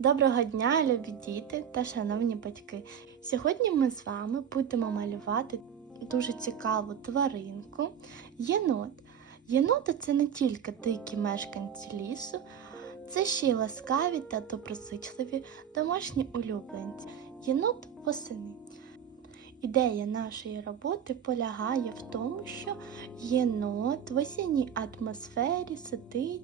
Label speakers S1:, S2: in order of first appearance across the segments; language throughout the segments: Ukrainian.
S1: Доброго дня, любі діти та шановні батьки. Сьогодні ми з вами будемо малювати дуже цікаву тваринку єнот. Єноти це не тільки дикі мешканці лісу, це ще й ласкаві та доброзичливі домашні улюбленці. Єнот восени. Ідея нашої роботи полягає в тому, що єнот в осінній атмосфері сидить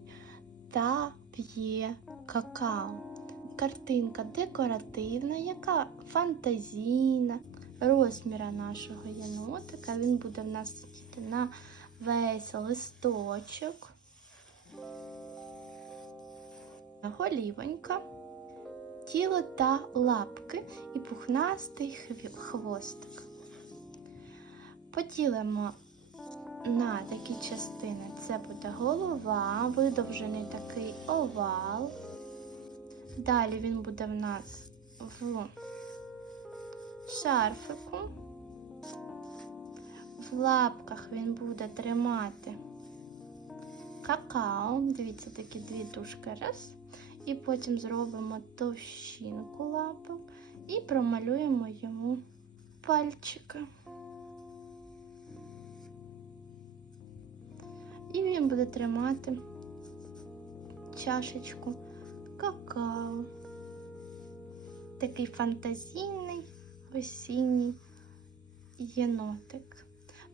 S1: та п'є какао. Картинка декоративна, яка фантазійна. Розміра нашого єнотика. Він буде в нас на весь листочок. Голівонька, тіло та лапки і пухнастий хвостик. Поділимо на такі частини. Це буде голова, видовжений такий овал. Далі він буде в нас в шарфику. В лапках він буде тримати какао. Дивіться, такі дві дужки. Раз. І потім зробимо товщинку лапок і промалюємо йому пальчики. І він буде тримати чашечку какао. Такий фантазійний осінній єнотик.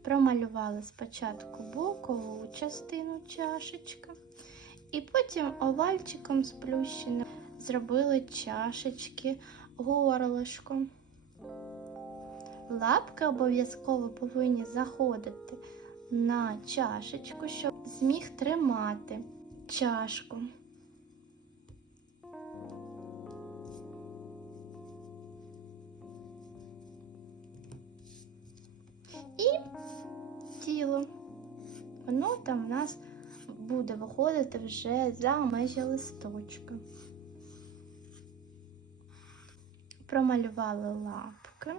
S1: Промалювали спочатку бокову частину чашечки, і потім овальчиком сплющеним зробили чашечки горлишко. Лапки обов'язково повинні заходити на чашечку, щоб зміг тримати чашку. Там в нас буде виходити вже за межі листочка. Промалювали лапки.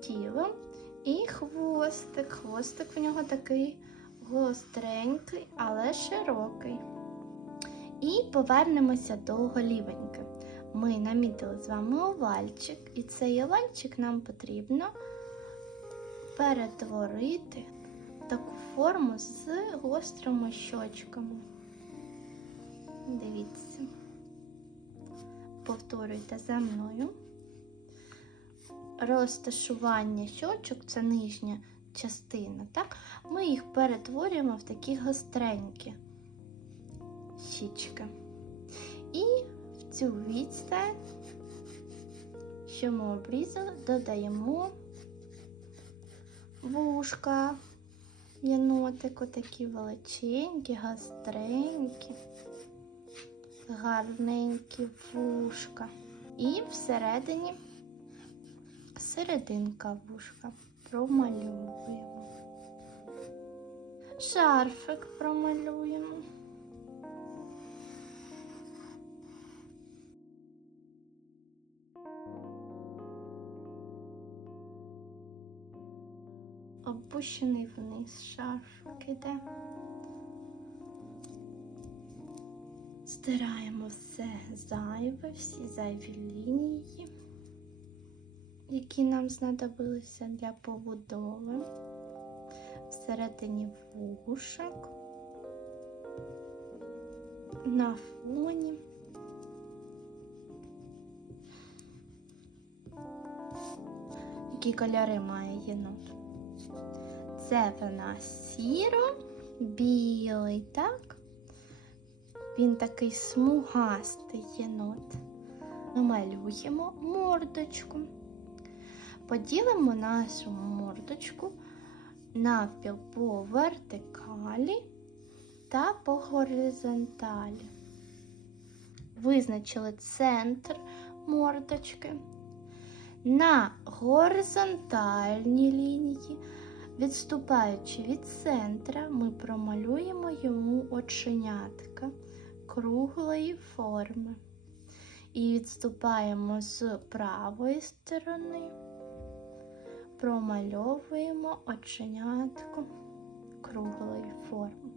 S1: Тіло і хвостик. Хвостик в нього такий гостренький, але широкий. І повернемося до голівеньки. Ми намітили з вами овальчик, і цей овальчик нам потрібно перетворити в таку форму з гострими щочками. Дивіться, повторюйте за мною. Розташування щочок це нижня частина, так? Ми їх перетворюємо в такі гостренькі щічки. І цю відстань, що ми обрізали, додаємо вушка єнотику, такі величенькі, гостренькі, гарненькі вушка. І всередині серединка вушка промалюємо. Шарфик промалюємо. Опущений вниз шарфик іде. Стираємо все зайве, всі зайві лінії, які нам знадобилися для побудови. Всередині вушок, на фоні. Які кольори має єнот? Це в нас сіро, білий, так? Він такий смугастий єнот. Намалюємо мордочку. Поділимо нашу мордочку навпіл по вертикалі та по горизонталі. Визначили центр мордочки. На горизонтальній лінії Відступаючи від центра, ми промалюємо йому оченятка круглої форми. І відступаємо з правої сторони, промальовуємо оченятко круглої форми.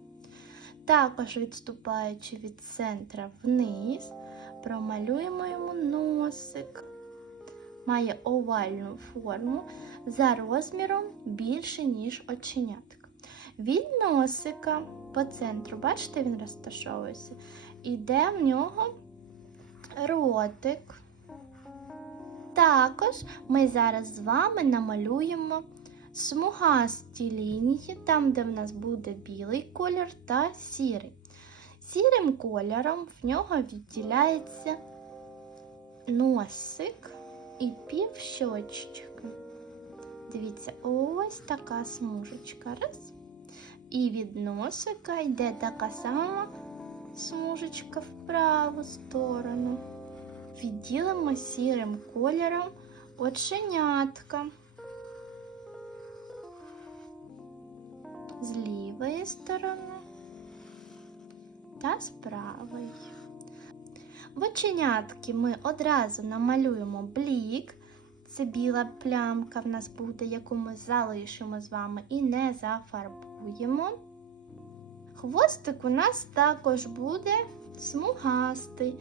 S1: Також відступаючи від центра вниз, промалюємо йому носик. Має овальну форму за розміром більше, ніж оченятка. Від носика по центру, бачите, він розташовується, іде в нього ротик. Також ми зараз з вами намалюємо смугасті лінії, там, де в нас буде білий колір та сірий. Сірим кольором в нього відділяється носик і пів щочечки. Дивіться, ось така смужечка. Раз. І від носика йде така сама смужечка в праву сторону. Відділимо сірим кольором оченятка. З лівої сторони та з правої. В оченятки ми одразу намалюємо блік. Це біла плямка в нас буде, яку ми залишимо з вами і не зафарбуємо. Хвостик у нас також буде смугастий,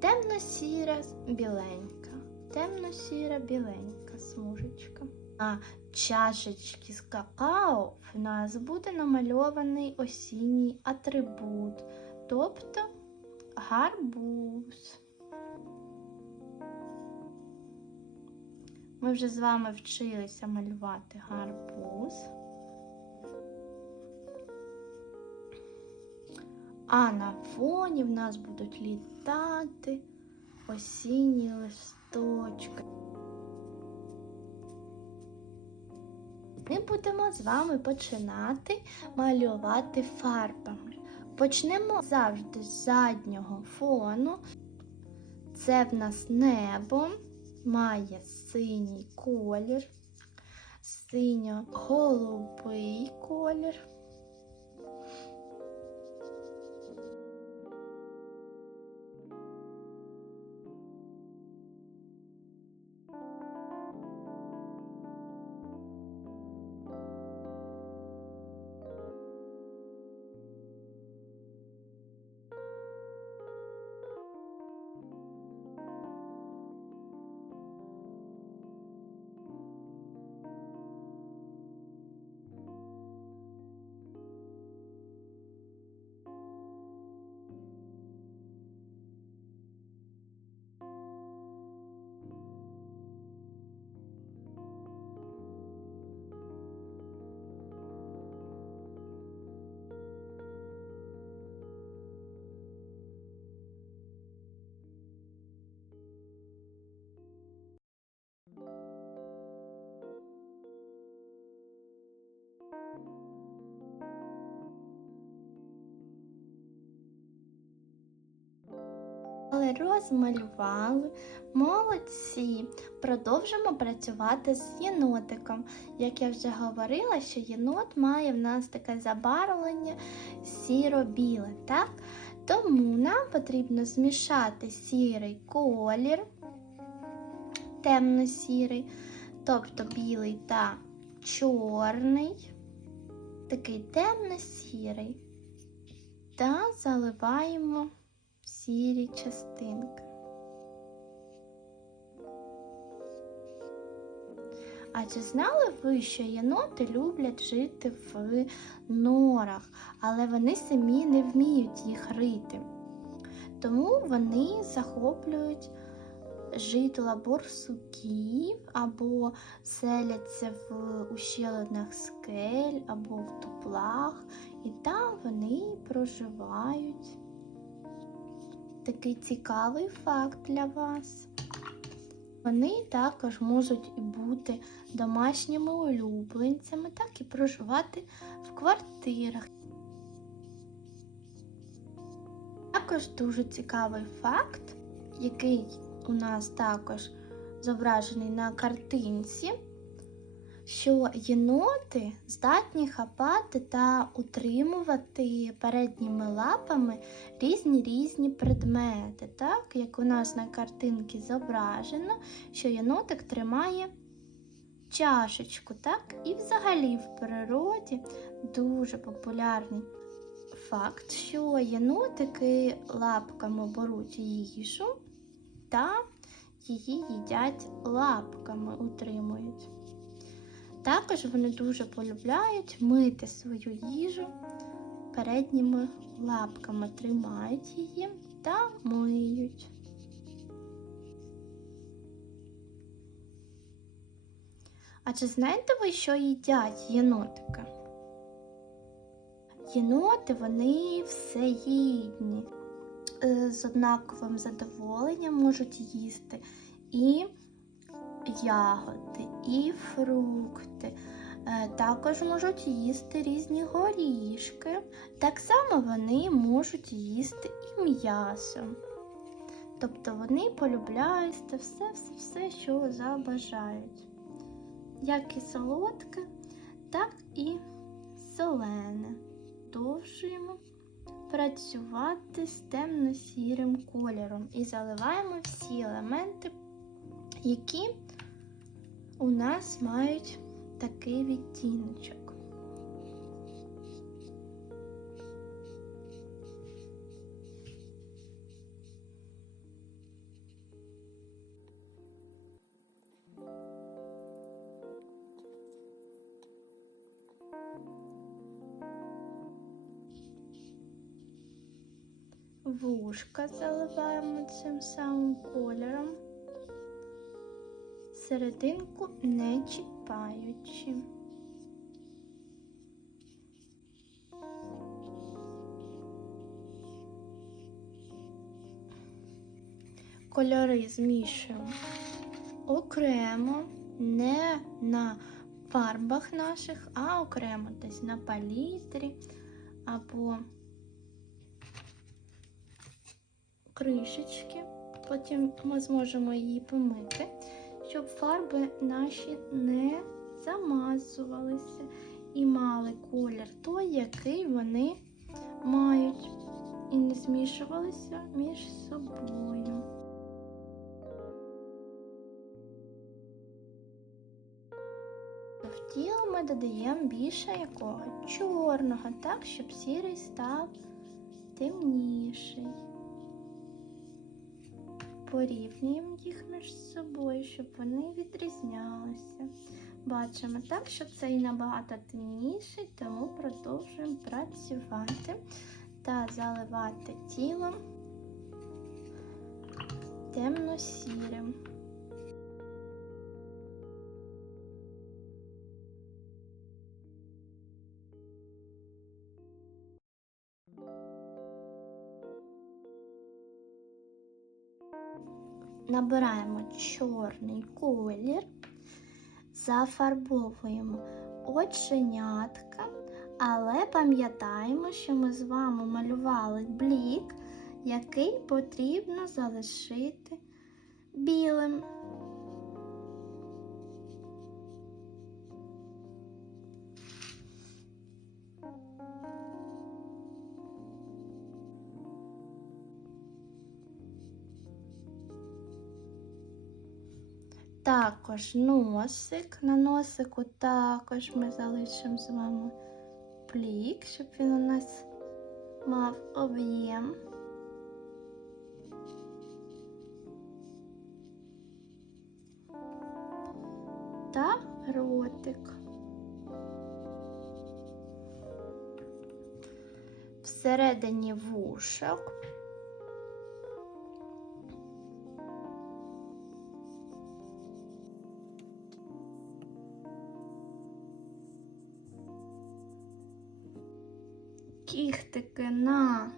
S1: темно-сіра біленька, темно-сіра біленька смужечка. А чашечки з какао в нас буде намальований осінній атрибут, тобто гарбуз. Ми вже з вами вчилися малювати гарбуз. А на фоні в нас будуть літати осінні листочки. Ми будемо з вами починати малювати фарбами. Почнемо завжди з заднього фону. Це в нас небо, має синій колір, синьо-голубий колір. Розмалювали. Молодці. Продовжимо працювати з єнотиком. Як я вже говорила, що єнот має в нас таке забарвлення сіро-біле, так? Тому нам потрібно змішати сірий колір, темно-сірий, тобто білий та чорний, такий темно-сірий, та заливаємо сірі частинки. А чи знали ви, що єноти люблять жити в норах, але вони самі не вміють їх рити? Тому вони захоплюють житла борсуків або селяться в ущелинах скель або в дуплах, і там вони проживають. Такий цікавий факт для вас. Вони також можуть і бути домашніми улюбленцями, так і проживати в квартирах. Також дуже цікавий факт, який у нас також зображений на картинці, що єноти здатні хапати та утримувати передніми лапами різні різні предмети, так як у нас на картинці зображено, що єнотик тримає чашечку, так? І взагалі в природі дуже популярний факт, що єнотики лапками беруть їжу та її їдять лапками, утримують. Також вони дуже полюбляють мити свою їжу передніми лапками, тримають її та миють. А чи знаєте ви, що їдять єнотики? Єноти вони всеїдні. Е, З однаковим задоволенням можуть їсти і ягоди, і фрукти. Е, Також можуть їсти різні горішки. Так само вони можуть їсти і м'ясо. Тобто вони полюбляють все, все, все, що забажають. Як і солодке, так і солене. Продовжуємо працювати з темно-сірим кольором і заливаємо всі елементи, які у нас мають такий відтіночок. Вушка заливаємо цим самим кольором, серединку не чіпаючи. Кольори змішуємо окремо, не на фарбах наших, а окремо десь на палітрі або кришечки. Потім ми зможемо її помити, щоб фарби наші не замазувалися і мали колір той, який вони мають, і не змішувалися між собою. В тіло ми додаємо більше якого чорного, так, щоб сірий став темніший. Порівнюємо їх між собою, щоб вони відрізнялися. Бачимо так, що цей набагато темніший, тому продовжуємо працювати та заливати тіло темно-сірим. Набираємо чорний колір, зафарбовуємо оченятка, але пам'ятаємо, що ми з вами малювали блік, який потрібно залишити білим. Також носик. На носику також ми залишимо з вами плік, щоб він у нас мав об'єм. Та ротик. Всередині вушок кіхтики на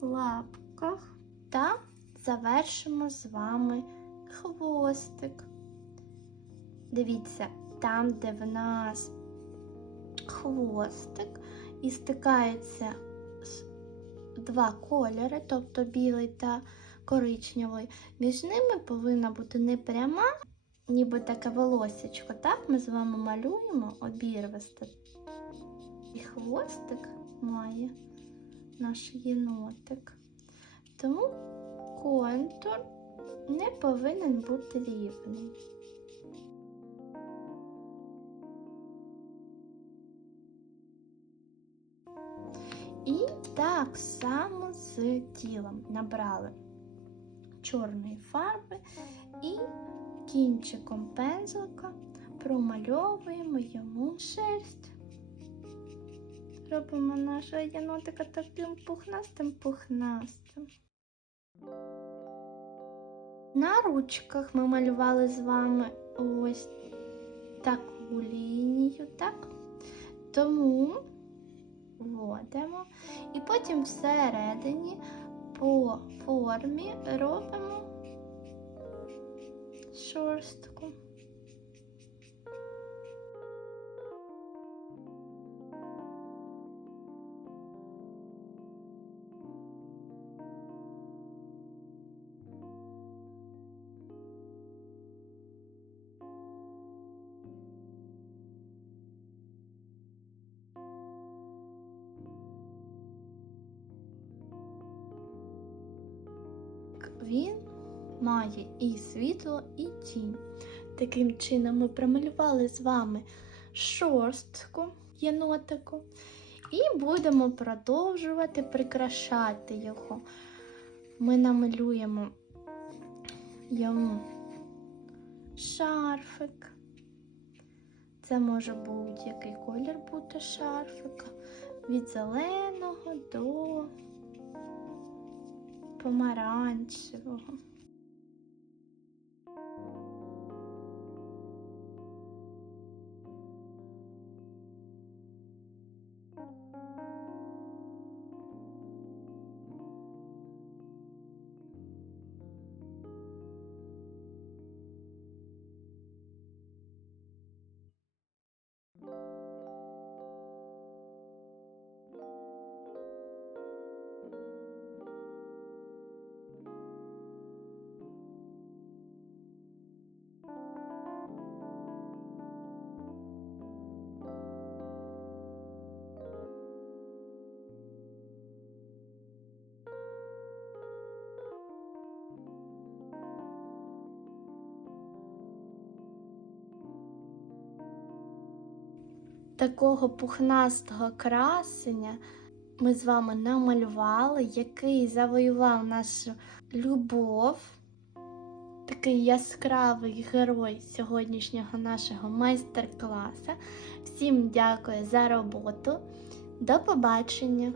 S1: лапках та завершимо з вами хвостик. Дивіться, там, де в нас хвостик і стикаються два кольори, тобто білий та коричневий, між ними повинна бути не пряма, ніби таке волосечко. Так ми з вами малюємо обірвисте. І хвостик має наш єнотик. Тому контур не повинен бути рівний. І Так само з тілом набрали чорної фарби і кінчиком пензлика промальовуємо йому шерсть. Робимо нашого єнотика таким пухнастим пухнастим. На ручках ми малювали з вами ось таку лінію, так? Тому вводимо і потім всередині по формі робимо шорстку. Має і світло, і тінь. Таким чином ми промалювали з вами шорстку єнотику і будемо продовжувати прикрашати його. Ми намалюємо йому шарфик. Це може будь-який колір бути шарфика від зеленого до помаранчевого. Такого пухнастого красення ми з вами намалювали, який завоював нашу любов. Такий яскравий герой сьогоднішнього нашого майстер-класу. Всім дякую за роботу. До побачення!